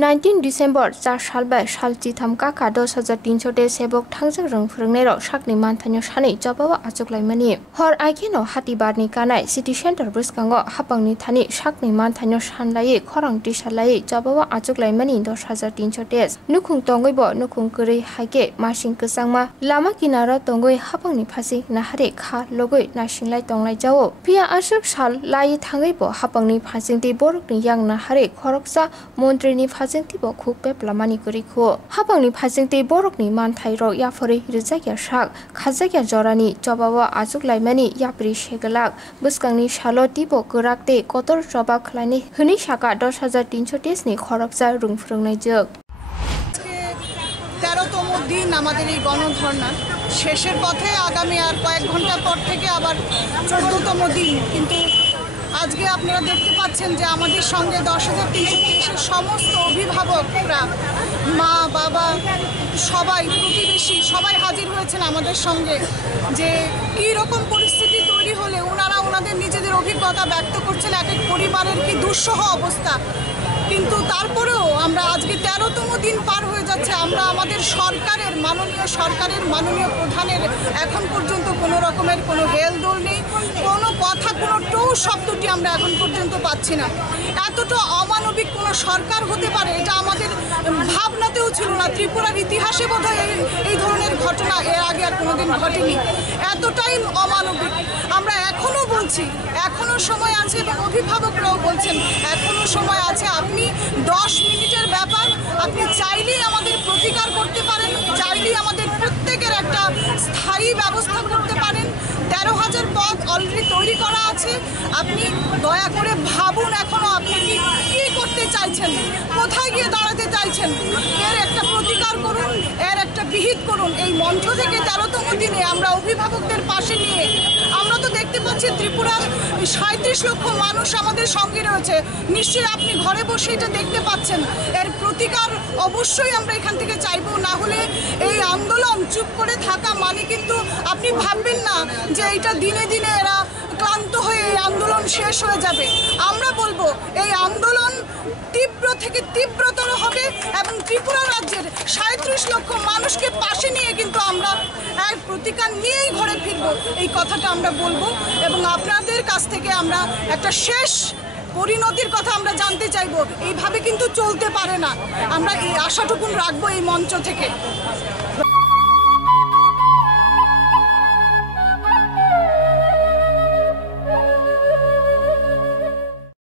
19 December 4 साल bye साल चिथाम काका 10,300 दे सेबक थांजों रों फोरोंनायाव साकनि मानथानियाव सानै जबावा आजुगलायमानि हर आइकेनो हातिबारनि कानाय सिटी सेंटर ब्रिजकांगो हापांनि थानि साकनि मानथानियाव सानलायै खरां टिसालायै जबावा आजुगलायमानि 10,300 देस नुखुं तंगैबो नुखुं करै हाइके मासिं गोसांमा लामा किनारा तंगै हापांनि फासि नाहारे खा लगै नासिंलाय तंलाय जावो पिया आसुक साल लायै थांगैबो हापांनि फासिंति बरकनि यां नाहारे खरकसा मन्त्रिनि फाजिंतिबो खुब पेप्लामानि करिखो हापांनि फाजिंति बरकनि मानथाइरो याफोरै रिजाया साक खाजाया जरानि जबावा आजुगलायमानि याप्रि सेगलाक बुसकांनि सालो तिबो गोराकते कतर जबाब खलायनि हनि साका 10,300 देशनि खरकसा रुं फोरोंनाय जोग 13তম দিন আমাদের এই গণধর্ণা শেষের পথে আগামী আর কয়েক ঘন্টা পর থেকে আবার 14তম দিন কিন্তু আজকে আপনারা দেখতে পাচ্ছেন যে আমাদের সঙ্গে 10,300 সমস্ত অভিভাবকরা মা বাবা সবাই প্রতিবেশী সবাই হাজির হয়েছেন আমাদের সঙ্গে যে কী রকম পরিস্থিতি তৈরি হলে ওনারা ওনাদের নিজেদের অভিজ্ঞতা ব্যক্ত করছেন এক এক পরিবারের কি দুঃসহ অবস্থা কিন্তু তারপরেও আমরা আজকে 13তম দিন পার হয়ে যাচ্ছে আমরা আমাদের সরকারের মাননীয় প্রধানের এখন পর্যন্ত কোনো রকমের কোনো হেলদোল নেই কোনো কথা কোনো টৌ শব্দটি আমরা এখন পর্যন্ত পাচ্ছি না এতটা অমানবিক কোনো সরকার হতে পারে এটা আমাদের ভাবনাতেও ছিল না ত্রিপুরার ইতিহাসে বোধহয় এই ধরনের ঘটনা এর আগে আর কোনোদিন ঘটেনি এতটাই অমানবিক আমরা এখনও বলছি এখনও সময় আছে এবং অভিভাবকরাও বলছেন এখনও সময় আছে আপনি 10 মিনিটের ব্যাপার আপনি চাইলেই আমাদের প্রতিকার করতে পারেন চাইলেই আমাদের প্রত্যেকের একটা স্থায়ী ব্যবস্থা করতে পারেন 13,000 পদ অলরেডি তৈরি করা আছে আপনি দয়া করে ভাবুন এখনো আপনি কি করতে চাইছেন কোথায় গিয়ে দাঁড়াতে চাইছেন এর একটা প্রতিকার করুন এর একটা বিহিত করুন এই মঞ্চ থেকে 13তম দিনে আমরা অভিভাবকদের পাশে নিয়ে আমরা তো দেখতে পাচ্ছি ত্রিপুরার 37 লক্ষ মানুষ আমাদের সঙ্গে রয়েছে নিশ্চয়ই আপনি ঘরে বসে এটা দেখতে পাচ্ছেন এর প্রতিকার অবশ্যই আমরা এখান থেকে চাইবো না হলে এই আন্দোলন চুপ করে থাকা মানে কিন্তু আপনি ভাববেন না যে এটা দিনে দিনে এরা ক্লান্ত হয়ে এই আন্দোলন শেষ হয়ে যাবে আমরা বলবো এই আন্দোলন তীব্র থেকে তীব্রতর হবে এবং ত্রিপুরা রাজ্যের 37 লক্ষ মানুষকে পাশে নিয়ে কিন্তু আমরা এক প্রতিকার নিয়েই ঘরে ফিরবো এই কথাটা আমরা বলবো এবং আপনাদের কাছ থেকে আমরা একটা শেষ পরিণতির কথা আমরা জানতে চাইবো এইভাবে কিন্তু চলতে পারে না আমরা এই আশাটুকুন রাখবো এই মঞ্চ থেকে